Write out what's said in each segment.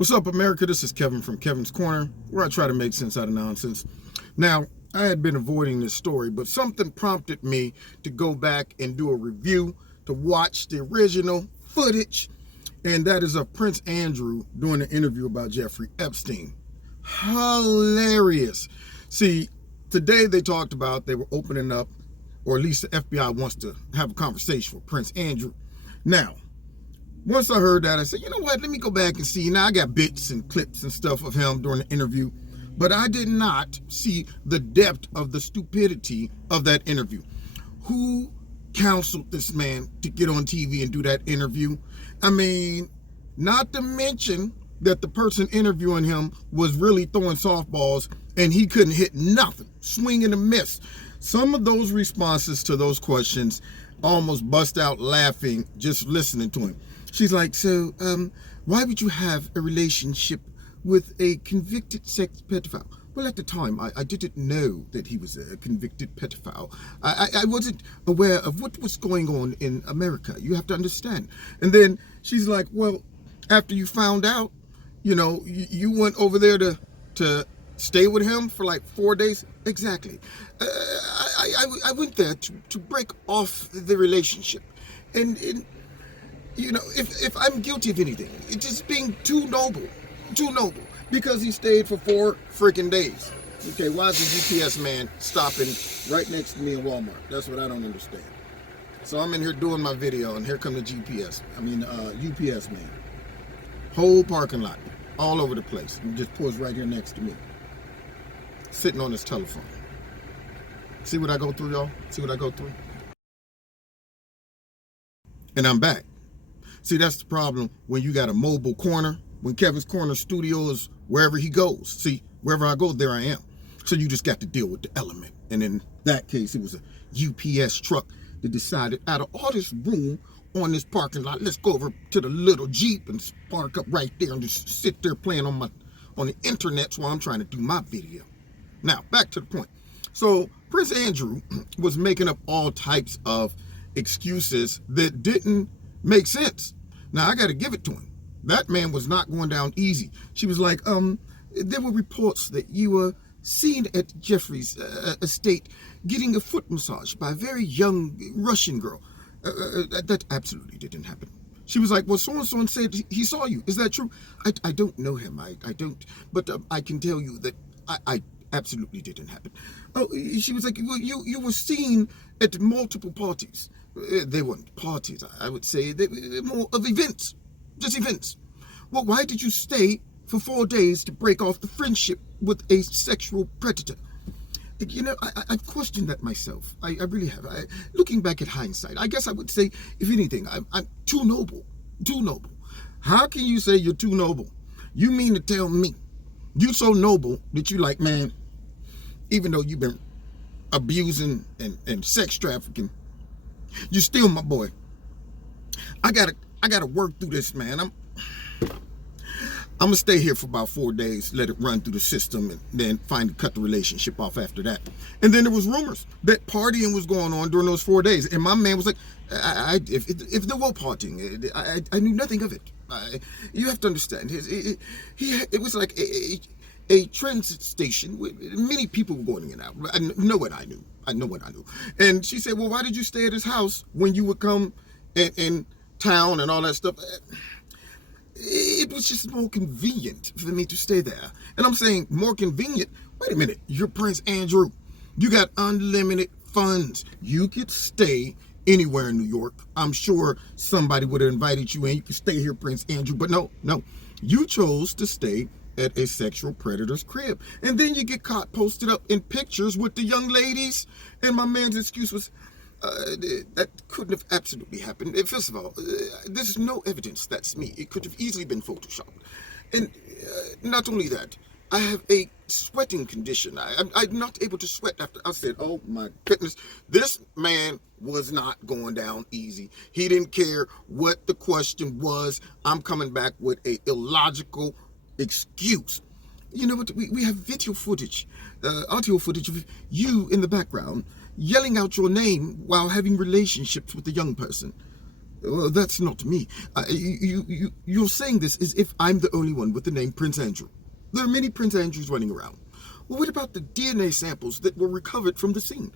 What's up, America? This is Kevin from Kevin's Corner, where I try to make sense out of nonsense. Now, I had been avoiding this story, but something prompted me to go back and do a review, to watch the original footage, and that is of Prince Andrew doing an interview about Jeffrey Epstein. Hilarious. See, today they talked about they were opening up, or at least the FBI wants to have a conversation with Prince Andrew. Now, once I heard that, I said, you know what, let me go back and see. Now, I got bits and clips and stuff of him during the interview, but I did not see the depth of the stupidity of that interview. Who counseled this man to get on TV and do that interview? I mean, not to mention that the person interviewing him was really throwing softballs and he couldn't hit nothing, swing and a miss. Some of those responses to those questions almost bust out laughing just listening to him. She's like, so why would you have a relationship with a convicted sex pedophile? Well, at the time, I didn't know that he was a convicted pedophile. I wasn't aware of what was going on in America. You have to understand. And then she's like, well, after you found out, you know, you went over there to stay with him for like 4 days. Exactly. I went there to break off the relationship. And you know, if I'm guilty of anything, it's just being too noble, because he stayed for 4 freaking days. Okay, why is the UPS man stopping right next to me in Walmart? That's what I don't understand. So I'm in here doing my video, and here come the UPS man. Whole parking lot, all over the place. He just pulls right here next to me, sitting on his telephone. See what I go through, y'all? See what I go through? And I'm back. See, that's the problem when you got a mobile corner, when Kevin's Corner studio is wherever he goes. See, wherever I go, there I am. So you just got to deal with the element. And in that case, it was a UPS truck that decided, out of all this room on this parking lot, let's go over to the little Jeep and park up right there and just sit there playing on the internet while I'm trying to do my video. Now, back to the point. So Prince Andrew was making up all types of excuses that didn't make sense. Now, I got to give it to him. That man was not going down easy. She was like, there were reports that you were seen at Jeffrey's estate getting a foot massage by a very young Russian girl. That absolutely didn't happen. She was like, well, so-and-so said he saw you. Is that true? I don't know him. I don't. But I can tell you that I absolutely didn't happen. Oh, she was like, well, you were seen at multiple parties. They weren't parties, I would say. They were more of events, just events. Well, why did you stay for 4 days to break off the friendship with a sexual predator? You know, I've questioned that myself. I really have. Looking back at hindsight, I guess I would say, if anything, I'm too noble. Too noble. How can you say you're too noble? You mean to tell me you're so noble that you like, man, even though you've been abusing and sex trafficking, you're still my boy. I gotta work through this, man. I'm gonna stay here for about 4 days, let it run through the system, and then finally cut the relationship off after that. And then there was rumors that partying was going on during those 4 days, and my man was like, if there were partying, I knew nothing of it. You have to understand, it was like a transit station with many people were going in and out. I know what I knew. And she said, well, why did you stay at his house when you would come in town and all that stuff? It was just more convenient for me to stay there. And I'm saying more convenient. Wait a minute. You're Prince Andrew. You got unlimited funds. You could stay anywhere in New York. I'm sure somebody would have invited you in. You could stay here, Prince Andrew. But no. You chose to stay at a sexual predator's crib. And then you get caught posted up in pictures with the young ladies. And my man's excuse was, that couldn't have absolutely happened. First of all, there's no evidence that's me. It could have easily been photoshopped. And not only that, I have a sweating condition. I'm not able to sweat after. I said, oh my goodness, this man was not going down easy. He didn't care what the question was. I'm coming back with a illogical excuse. You know what? We have video footage, audio footage of you in the background yelling out your name while having relationships with a young person. Well, that's not me. You're saying this as if I'm the only one with the name Prince Andrew. There are many Prince Andrews running around. Well, what about the DNA samples that were recovered from the scene?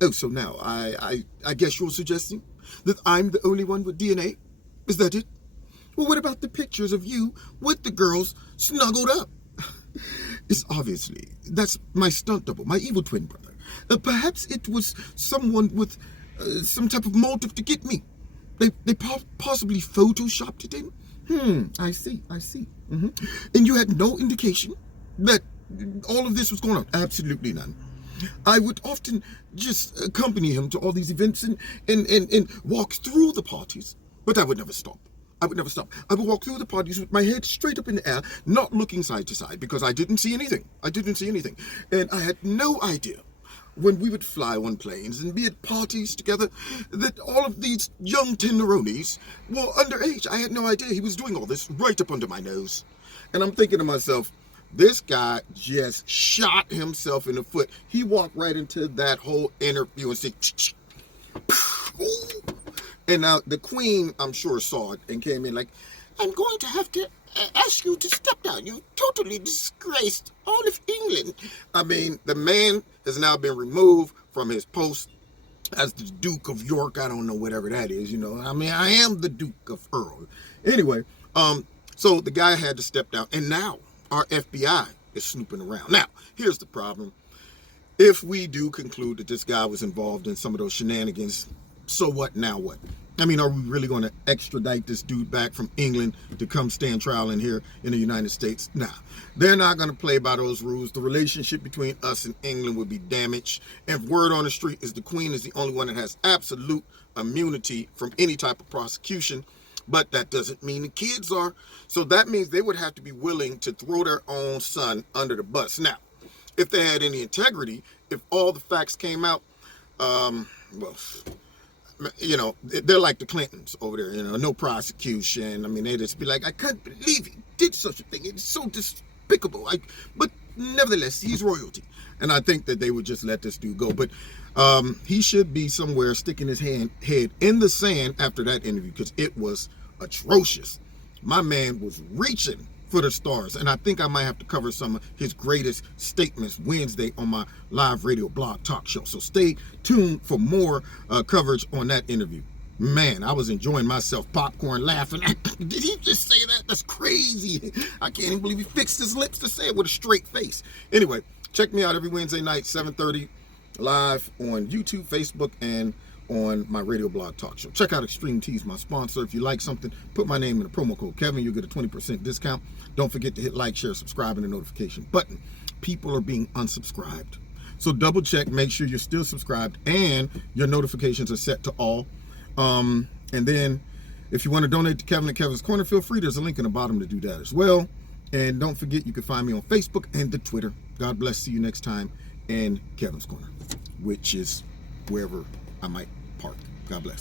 Oh, so now I guess you're suggesting that I'm the only one with DNA? Is that it? Well, what about the pictures of you with the girls snuggled up? It's obviously, that's my stunt double, my evil twin brother. Perhaps it was someone with some type of motive to get me. They possibly photoshopped it in? I see. And you had no indication that all of this was going on? Absolutely none. I would often just accompany him to all these events and walk through the parties, but I would never stop. I would walk through the parties with my head straight up in the air, not looking side to side, because I didn't see anything. And I had no idea when we would fly on planes and be at parties together that all of these young tenderonis were underage. I had no idea he was doing all this right up under my nose. And I'm thinking to myself, this guy just shot himself in the foot. He walked right into that whole interview and said, and now the queen, I'm sure, saw it and came in like, I'm going to have to ask you to step down. You totally disgraced all of England. I mean, the man has now been removed from his post as the Duke of York. I don't know, whatever that is, you know. I mean, I am the Duke of Earl. Anyway, so the guy had to step down. And now our FBI is snooping around. Now, here's the problem. If we do conclude that this guy was involved in some of those shenanigans, so what, now what? I mean, are we really going to extradite this dude back from England to come stand trial in here in the United States? Nah, they're not going to play by those rules. The relationship between us and England would be damaged. And word on the street is the Queen is the only one that has absolute immunity from any type of prosecution. But that doesn't mean the kids are. So that means they would have to be willing to throw their own son under the bus. Now, if they had any integrity, if all the facts came out, well, you know, they're like the Clintons over there, you know, no prosecution. I mean, they just be like, I can't believe he did such a thing. It's so despicable. But nevertheless, he's royalty. And I think that they would just let this dude go. But he should be somewhere sticking his head in the sand after that interview, because it was atrocious. My man was reaching for the stars. And I think I might have to cover some of his greatest statements Wednesday on my live radio blog talk show. So stay tuned for more coverage on that interview. Man, I was enjoying myself, popcorn, laughing. Did he just say that? That's crazy. I can't even believe he fixed his lips to say it with a straight face. Anyway, check me out every Wednesday night, 7:30, live on YouTube, Facebook, and on my radio blog talk show. Check out Extreme Teas, my sponsor. If you like something, put my name in the promo code Kevin. You'll get a 20% discount. Don't forget to hit like, share, subscribe, and the notification button. People are being unsubscribed. So double check, make sure you're still subscribed and your notifications are set to all. And then if you want to donate to Kevin and Kevin's Corner, feel free. There's a link in the bottom to do that as well. And don't forget, you can find me on Facebook and the Twitter. God bless. See you next time in Kevin's Corner, which is wherever I might park. God bless.